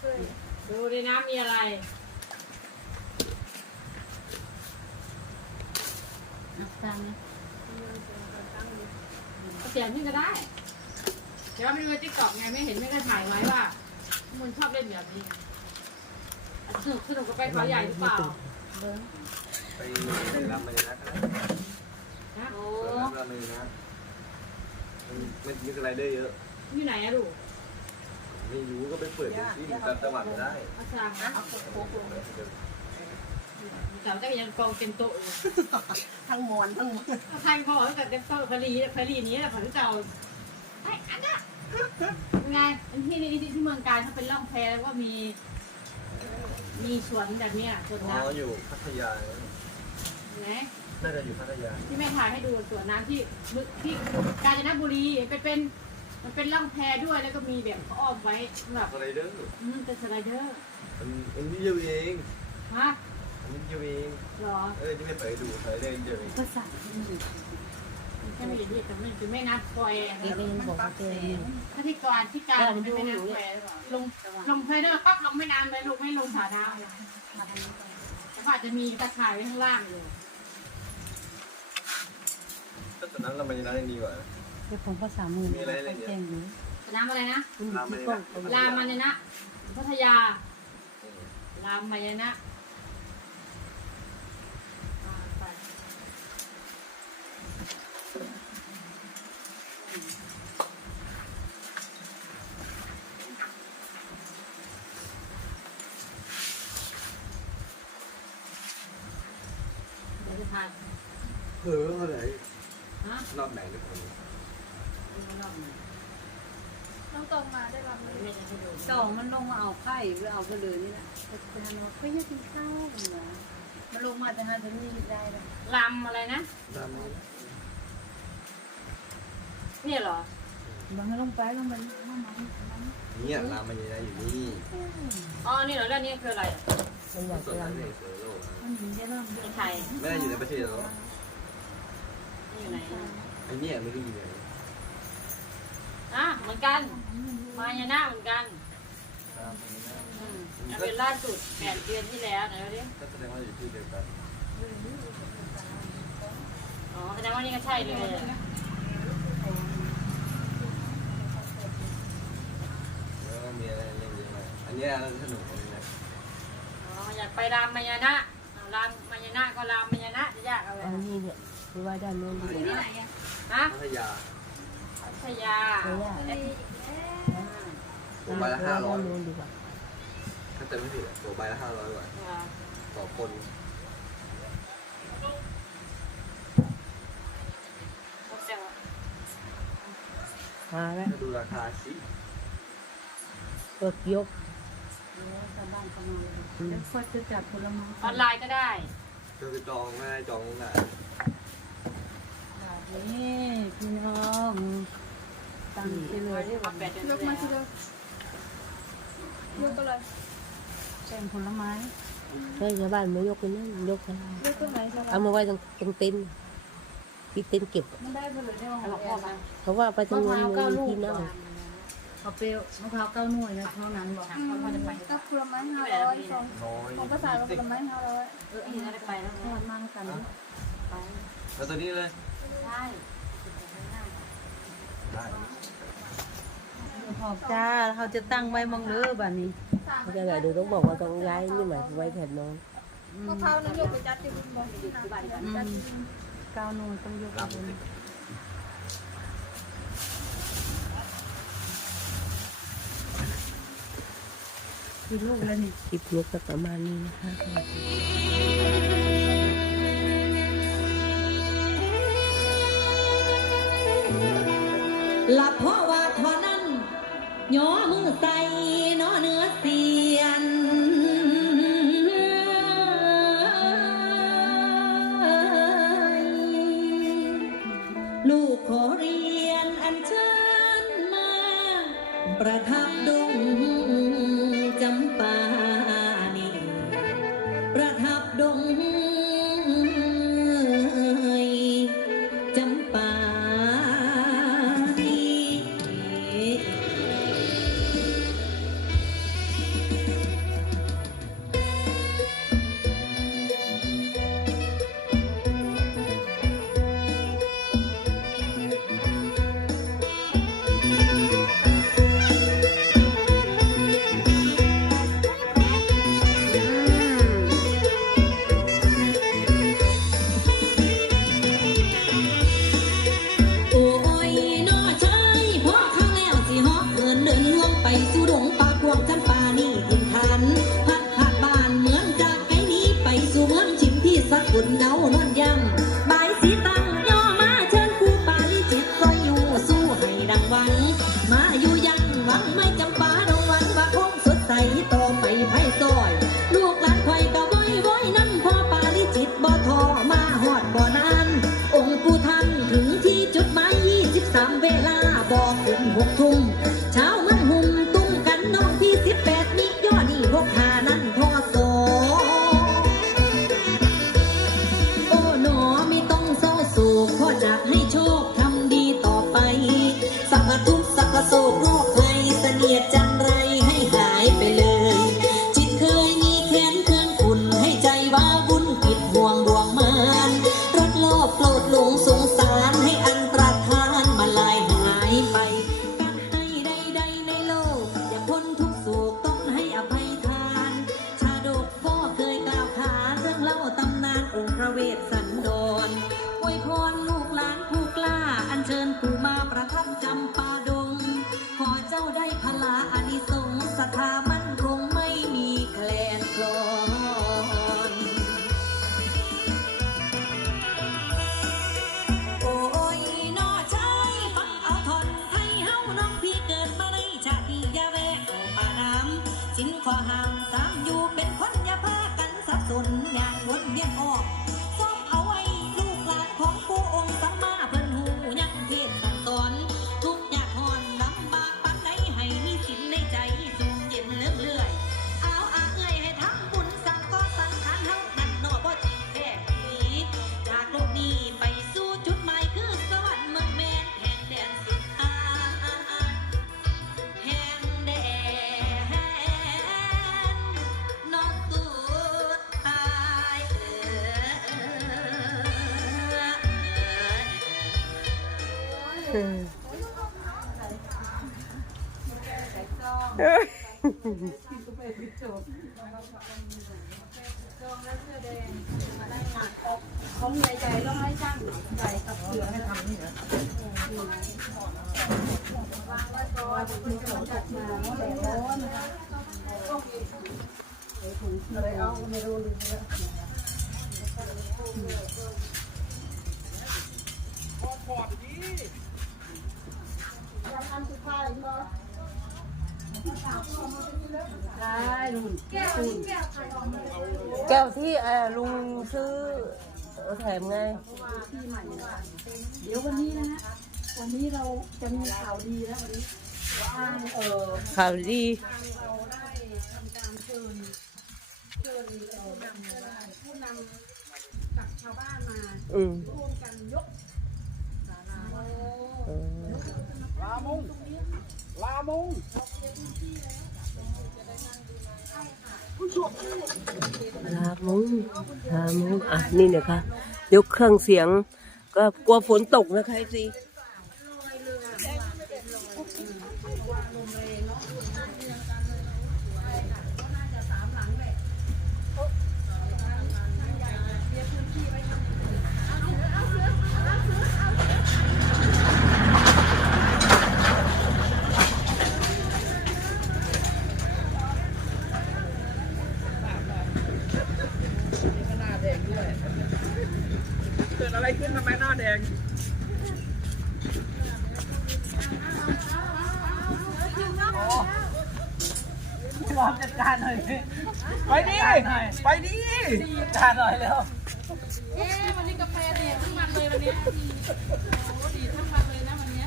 ช่วยดูในน้ำมีอะไรนับตังค์เอาเสียงขึ้นก็ได้ เดี๋ยวไม่ดูในติ๊กต็อกไงไม่เห็นไม่ก็ถ่ายไว้ว่ามันชอบเล่นแบบนี้ไงสนุกสนุกกับไปเขาใหญ่หรือเปล่าเบิ้งไปรำมันเลยนะนะโอ้เปิดรำมันเลยนะมันมันมีอะไรได้เยอะ อยู่ไหนอะลูก ไม่รู้ก็ไปเปิดดูที่ตามจังหวัดได้เอาสลากนะเอาโค้กลงสาวเจ้ายังกองเต็มโต๊ะอยู่ทั้งมวลทั้งมวลเอาใครพอตั้งแต่เต็มโต๊ะพอดีพอดีนี้แหละของเจ้าไอ้อันน่ะเป็นไงอันที่นี่ที่ที่เมืองการเขาเป็นร่องแพแล้วก็มี มีสวนแบบเนี้ยสวนอ๋อน้ำอยู่พัทยาเห็นไหมน่าจะอยู่พัทยาที่แม่ถ่ายให้ดูสวนน้ำที่มึที่กาญจนบุรีเป็นเป็น มันเป็นร่องแพด้วยแล้วก็มีแบบเขาอ้อมไว้สำหรับสไลเดอร์อืมเป็นสไลเดอร์มันมันนิดเดียวเองฮะมันนิดเดียวเองเหรอเออที่ไม่ไปดูสไลเดอร์นิดเดียวเองภาษาที่นี่แค่ไม่ได้เรียกแต่ไม่คือแม่น้ำคอยอะเด็กเรียนบอกว่าเจอนี่ถ้าที่ก่อนที่การมันเป็นแม่น้ำคอยหรือเปล่าลงลงไพเดอร์ปั๊บลงแม่น้ำเลยลงไม่ลงสาน้ำเลยมาทางนี้ก่อนแล้วก็อาจจะมีตะข่ายไว้ข้างล่างอยู่ก็ตอนนั้นเราไม่ได้ดีกว่า เดี๋ยวผมภาษามือมีอะไรอะไรเนี่ย แจ้งอยู่สน้ำอะไรนะมันอยู่ที่กล้องตรงรามมายนะพัทยารามมายนะอ่าไปเดี๋ยวจะทานเออเท่าไหร่ฮะรอบไหนทุกคน ไม่รอบหนึ่ง ต้องตรงมาได้ลำเลย ไม่ได้ให้ดู สองมันลงมาเอาไข่หรือเอาไปเลยนี่แหละไปทานว่าไม่อยากกินข้าวเหรอมันลงมาแต่หาจะมีได้เลยลำอะไรนะรำเนี่ยเหรอ มันให้ลงไปแล้วมันมันมันมันเนี่ยรำมันอยู่อยู่นี่อ๋อ นี่เหรอ แล้วนี่คืออะไรอะมันอยากส่วจะนนั้นรำเองเซอร์โลมันถึงจะเริ่มเป็นไทยไม่ได้อยู่ในประเทศหรอนี่อยู่ไหนไอ้เนี่ยไม่รู้อยู่ไหนอะเหมือนกัน มายาน่าเหมือนกันรำมันนะ อืมอันเป็นล่าสุดแปดเดือนที่แล้วไหนดูดิก็แสดงว่าอยู่ที่เดียวกันอ๋อแสดงว่านี่ก็ใช่เลยอะแล้วก็มีอะไรเล่นเยอะมากอันเนี้ยสนุกตรงนี้นะอ๋ออยากไปรามมายาน่าอ่ารามมายาน่าก็รามมายาน่าจะยากอะไรอันนี้เนี่ยคือว่าด้านโน้นดีที่ไหนอะฮะพัทยาพัทยา เพราะว่า ทะเล ตัวใบละห้าร้อยโน้นดีกว่าถ้าจำไม่ผิดอะตัวใบละห้าร้อยกว่าอ่าต่อคนโอเคว่ะหาแล้วถ้าดูราคาสิเปิดยกชาวบ้านเขามาแล้วค่อยจะจับผลไม้ออนไลน์ก็ได้ก็คือจองง่ายจองง่ายนี่พี่น้องตั้งที่เลยมาแปดเดือนยกที่มาแล้วทีเดียว ยกไปเลยแจ้งผลไม้ใช่ชาวบ้านมายกไปนั่นยกไปนั่นยกตรงไหนจะเอามาไว้ตรงตรงเต็นท์ที่เต็นท์เก็บ มันได้ผลเลยได้เอาบอกพ่อมาเพราะว่าไปตรงมะพนู้นร้าวมีเก้าลูกที่นั่งเขาเปรี้ยวมะพร้าวเก้าหน่วยนะเท่านั้นบอกเขาพอจะไปกับผลไม้ห้าร้อยสองน้อยของภาษาเราผลไม้ห้าร้อยเอออันนี้ได้ไปแล้วทอดมั่งกันไปแล้วตัวนี้เลย ใช่ได้ข อบจ้าเขาจะตั้งไว้มองเด้อแบบนี้ไม่ใช่แบบเดี๋ยวต้องบอกว่าต้องย้ายนี่หมายถึงไว้แถบโน้นมะพร้าวนั้นยกไปจัดที่บุญมองอยู่ที่บ้านจัดที่ก้าวโน้นต้องยกรำสิคือลูกแล้วนี่คลิปนี้ก็ประมาณนี้นะคะสวั ย่อมือใบุญเนาวนนยังบสีตังย่อมาเชิญกูปาลิจิตก็อยู่สู้ให้ดังวัน มาอยู่ยังหวังไม่จำปาดงวันว่าคงสดใสต่อไปไพ่ซอย ลูกหลานไข่ก็ว้อยว้อยนั่นพอปาลิจิตบ่ทอมาหอดบ่นาน องคูทันถึงที่จุดหมายยี่สิบามเวลาบอกถึงหกทุ่ม ราคาไม่ ของใหญ่ๆต้องให้ช่างใส่กับเสือให้ทำนี่นะวางไว้ก่อนคุณฝนตกมาเนาะแดดร้อนอะไรเอาไม่รู้ลืมแล้วยัง แก้วนี่แก้วใครเอามาแก้วที่เออลุงซื้อแถมไง ที่ใหม่เดี๋ยววันนี้นะฮะวันนี้เราจะมีข่าวดีแล้ววันนี้ทางเอ่อข่าวดีเราได้ทำการเชิญเชิญเอ่อนำผู้นำกับชาวบ้านมาอืมร่วมกันยกศาลาเออลามุง ลามุงลามุงลามุงอะนี่นะคะยกเครื่องเสียง ก็กลัวฝนตกนะคะสิเกิดอะไรขึ้นทำไมหน้าแดงลองจัดการหน่อยสิ ไปดิ ไปดิจัดกานหน่อยเร็วเอ๊ะวันนี้กาแฟดีทั้งวันเลยวันนี้โอ้ดีทั้งวันเลยนะวันนี้ย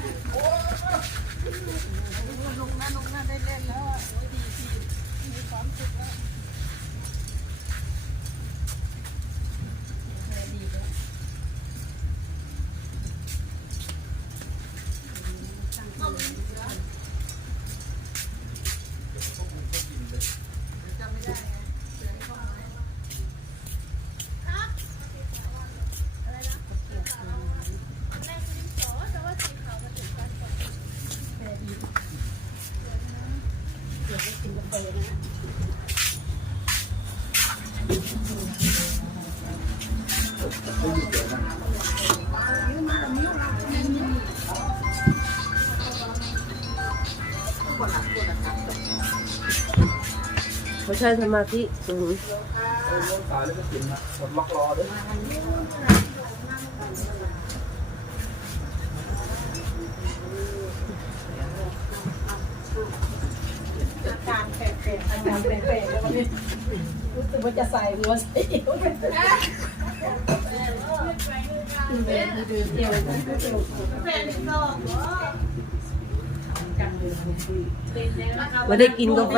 ลงนะลงนะได้เล่นแล้วโอ้ดีดีมีความสุขแล้ว ใช้สมาธิสูงตายแล้วก็กินนะกดล็อกรอด้วยอาการแปลกๆอารู้สึกว่าจะใส่หัวใส่เอวไม่ได้กินกาแฟ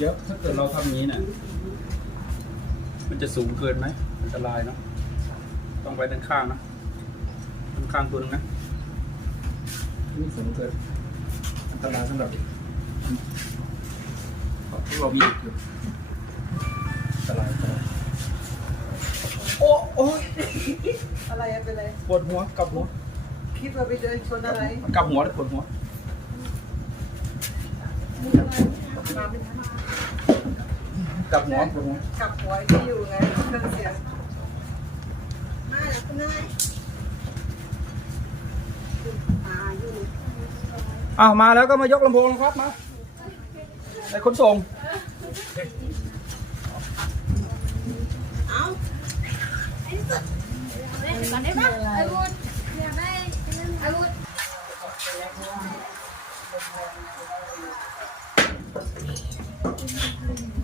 เยอะถ้าเกิดเราทำอย่างนี้เนี่ยมันจะสูงเกินไหมอันตรายเนาะ ต้องไปด้านข้างนะด้านข้างตัวหนึงนะนี่สูงเกิน อันตรายสำหรับพวกเรามีอยู่อันตรายอันตรายโอ้โอ้ยอะไรอะเป็นไรปวดหัวกลับหัวคิดว่าไปเดินชนอะไรกลับหัวเลยปวดหัว กลับหัวปวดหัวกับหัวที่อยู่ไงเครื่องเสียงมาแล้วคุณนายอ้าวมาแล้วก็มายกลำโพงแล้วครับมาไอ้ขนส่งเ Thank you.